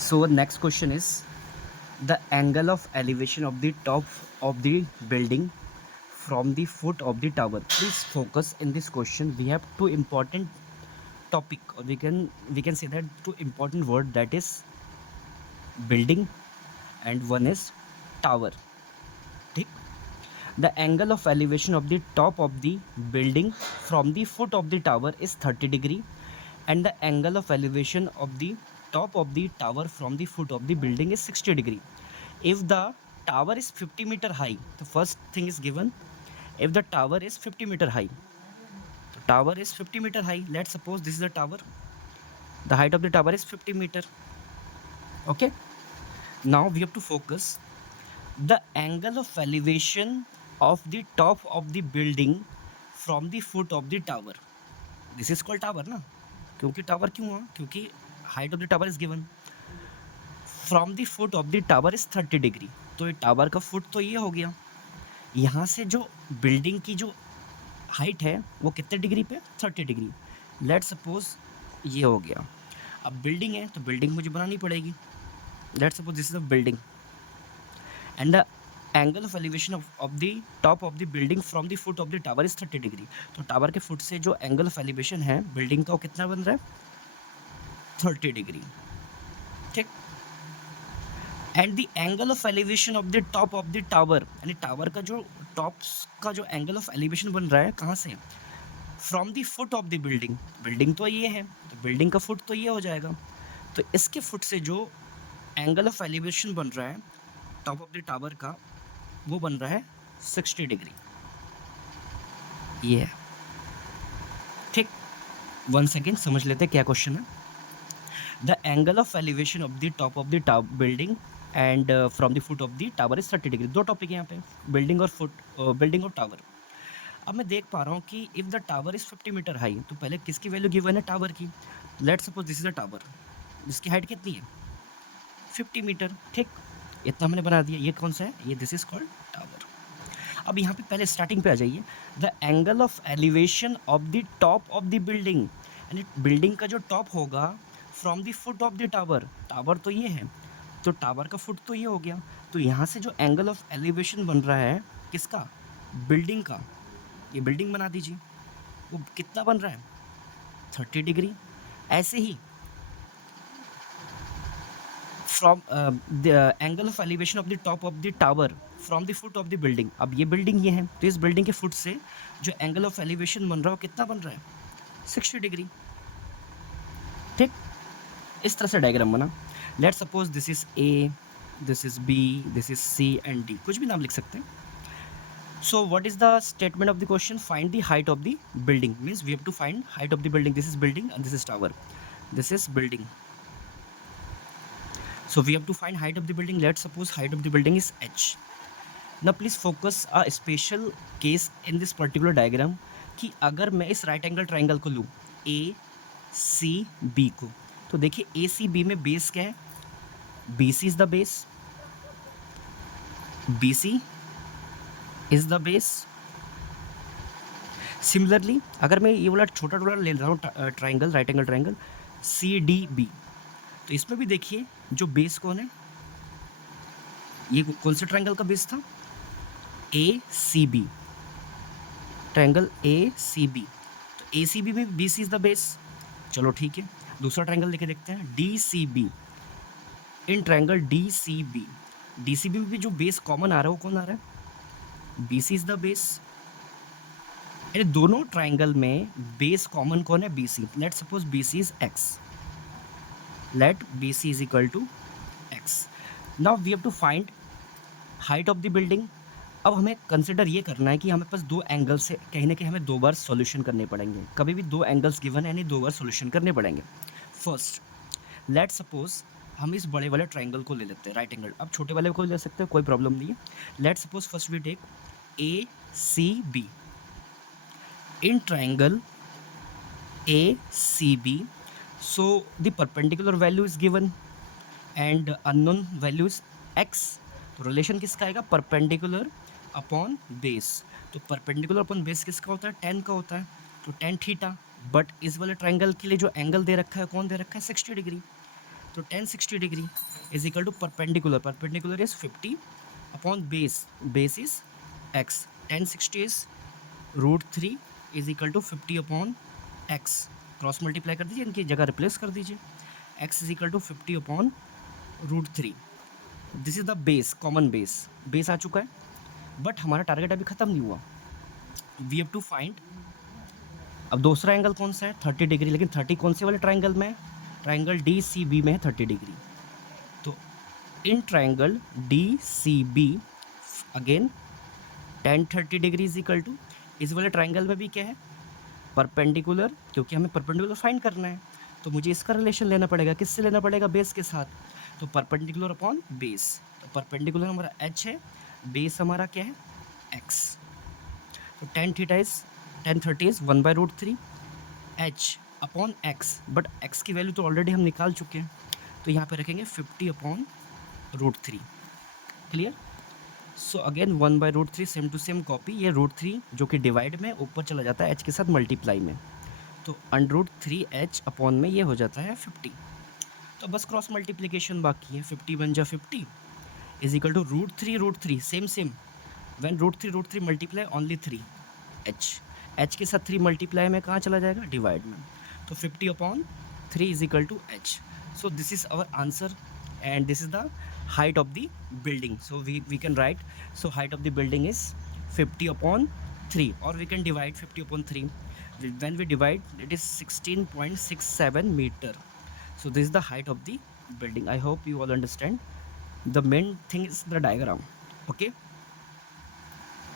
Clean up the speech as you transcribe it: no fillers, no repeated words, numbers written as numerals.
So next question is the angle of elevation of the top of the building from the foot of the tower. Please focus in this question. We have two important topic, or we can say that two important word, that is building and one is tower. ठीक? The angle of elevation of the top of the building from the foot of the tower is 30 degree, and the angle of elevation of the top of the tower from the foot of the building is 60 degree. If the tower is 50 meter high, the first thing is given. If the tower is 50 meter high, the tower is 50 meter high. Let's suppose this is the tower. The height of the tower is 50 meter. Okay. Now we have to focus the angle of elevation of the top of the building from the foot of the tower. This is called tower ना, क्योंकि tower क्यों हुआ, क्योंकि height of the tower is given. From the foot of the tower is 30 degree. तो ये tower का foot तो ये हो गया. यहाँ से जो बिल्डिंग की जो हाइट है वो कितने डिग्री पे, 30 डिग्री. लेट सपोज ये हो गया. अब बिल्डिंग है तो बिल्डिंग मुझे बनानी पड़ेगी. Late suppose this is a building and the angle of elevation of the top of the building from the foot of the tower is 30 degree. तो टावर के फुट से जो एंगल ऑफ एलिवेशन है building का वो कितना बन रहा है, 30 डिग्री. ठीक. And the angle of elevation of the top of the tower, यानी टावर का जो टॉप का जो एंगल ऑफ एलिवेशन बन रहा है कहाँ से, from the foot of the building. Building तो ये है तो बिल्डिंग का फुट तो ये हो जाएगा. तो इसके फुट से जो एंगल ऑफ एलिवेशन बन रहा है टॉप ऑफ द टावर का, वो बन रहा है 60 डिग्री. ये है. ठीक. 1 सेकेंड समझ लेते हैं क्या क्वेश्चन है. The angle of elevation of the top of the building and from the foot of the tower is 30 degree. दो टॉपिक है यहाँ पे, बिल्डिंग और फुट, बिल्डिंग और टावर. अब मैं देख पा रहा हूँ कि if the tower is 50 metre high, तो पहले किसकी वैल्यू गिवन है, टावर की. Let suppose this is a tower जिसकी हाइट कितनी है, 50 मीटर. ठीक. इतना हमने बना दिया. ये कौन सा है, ये दिस इज कॉल्ड टावर. अब यहाँ पे पहले स्टार्टिंग पे आ जाइए. The angle of elevation of the top of the building, यानी बिल्डिंग का जो टॉप होगा from the foot of the tower. Tower तो ये है तो टावर का फुट तो ये हो गया. तो यहाँ से जो एंगल ऑफ एलिवेशन बन रहा है किसका, बिल्डिंग का, ये बिल्डिंग बना दीजिए, वो कितना बन रहा है, 30 डिग्री. ऐसे ही from the angle of elevation of the top of the tower from the foot of the building. अब ये बिल्डिंग ये है तो इस बिल्डिंग के फुट से जो एंगल ऑफ एलिवेशन बन रहा है वो कितना बन रहा है, 60 डिग्री. ठीक. इस तरह से डायग्राम बना. Let suppose this is A, this is B, this is C and D, कुछ भी नाम लिख सकते हैं. So what is the statement of the question, find the height of the building. Means we have to find height of the building. This is building and this is tower. This is building. So we have to find height of the building. Let's suppose height of the building is h. Now please focus a special case in this particular diagram कि अगर मैं इस right angle triangle को लूँ ए C B को, तो देखिए ए C B में बेस क्या है, B C is the base, B C is the base. Similarly अगर मैं ये वाला छोटा टुकड़ा ले रहा हूँ triangle, right angle triangle C D B, तो इसमें भी देखिए जो बेस कौन है, ये कौन से ट्रायंगल का बेस था, A C B, triangle A C B. तो ए सी बी में B C is the base. चलो ठीक है. दूसरा ट्रायंगल लेके देखते हैं, D C B. In triangle D C B, D C B में भी जो बेस कॉमन आ रहा है वो कौन आ रहा है, B C is the base. यानी दोनों ट्रायंगल में बेस कॉमन कौन है, B C. Let suppose B C is x. Let BC is equal to x. Now we have to find height of the building. अब हमें consider ये करना है कि हमें पास दो एंगल से कहीं ना कहीं हमें दो बार सॉल्यूशन करने पड़ेंगे. कभी भी दो एंगल्स गिवन है यानी दो बार सॉल्यूशन करने पड़ेंगे. फर्स्ट लेट सपोज हम इस बड़े वाले ट्राइंगल को ले लेते हैं राइट एंगल. अब छोटे वाले को ले सकते हैं, कोई प्रॉब्लम नहीं है. Let suppose first we take A C B. In triangle A C B, so the perpendicular value is given and unknown value is x. तो रिलेशन किसका आएगा, परपेंडिकुलर अपॉन बेस. तो परपेंडिकुलर अपॉन बेस किसका होता है, ten का होता है. तो टेन थीटा. बट इस वाले ट्रायंगल के लिए जो एंगल दे रखा है कौन दे रखा है, 60 डिग्री. तो tan 60 degree is equal to perpendicular, perpendicular is 50 upon base, base is x, tan 60 is √3 is equal to 50 upon x, cross multiply कर दीजिए, इनकी जगह रिप्लेस कर दीजिए, x is equal to 50 upon √3। This is the base, common base, base आ चुका है, but हमारा टारगेट अभी खत्म नहीं हुआ, वी हैव टू फाइंड। अब दूसरा एंगल कौन सा है, 30 डिग्री, लेकिन 30 कौन से वाले ट्राइंगल में है, ट्राइंगल डी सी बी में है 30 डिग्री। तो in triangle D C B again tan 30 degree is equal to, इस वाले ट्राइंगल में भी क्या है, परपेंडिकुलर, क्योंकि हमें परपेंडिकुलर फाइंड करना है, तो मुझे इसका रिलेशन लेना पड़ेगा, किससे लेना पड़ेगा, बेस के साथ, तो परपेंडिकुलर अपॉन बेस, तो परपेंडिकुलर हमारा h है, बेस हमारा क्या है, x, तो tan theta is, tan 30 is 1/√3 h upon x, but x की वैल्यू तो ऑलरेडी हम निकाल चुके हैं, तो यहाँ पे रखेंगे 50 upon √3, clear. So again 1/√3 same to same copy, ये √3 जो कि डिवाइड में ऊपर चला जाता है h के साथ मल्टीप्लाई में, तो √3h अपॉन में ये हो जाता है 50, तो बस क्रॉस मल्टीप्लिकेशन बाकी है, 50 बन जा 50 is equal to √3 same same, when √3 multiply only 3 h के साथ 3 मल्टीप्लाई में कहाँ चला जाएगा, डिवाइड में, तो 50 upon 3 is equal to h। So this is our answer and this is the height of the building, so we can write, so height of the building is 50 upon 3, or we can divide 50 upon 3, when we divide it is 16.67 meter, so this is the height of the building. I hope you all understand, the main thing is the diagram, okay.